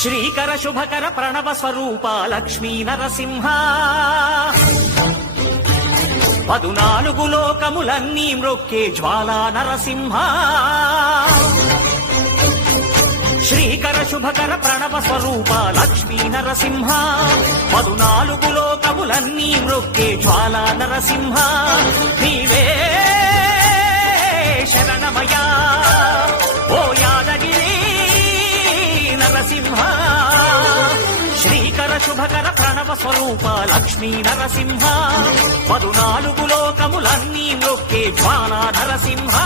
శ్రీకర శుభకర ప్రణవ స్వరూప లక్ష్మీ నరసింహ 14 లోకములన్నీ మ్రొక్కే జ్వాలా నరసింహ శ్రీకర శుభకర ప్రణవ స్వరూప లక్ష్మీ నరసింహ 14 లోకములన్నీ మ్రొక్కే జ్వాలా నరసింహ నీవే శరణమయా ఓ యాదగిరి నరసింహ శ్రీకర శుభకర ప్రణవ స్వరూప లక్ష్మీ నరసింహ 14 లోకములన్నీ మ్రొక్కే జ్వాలా నరసింహ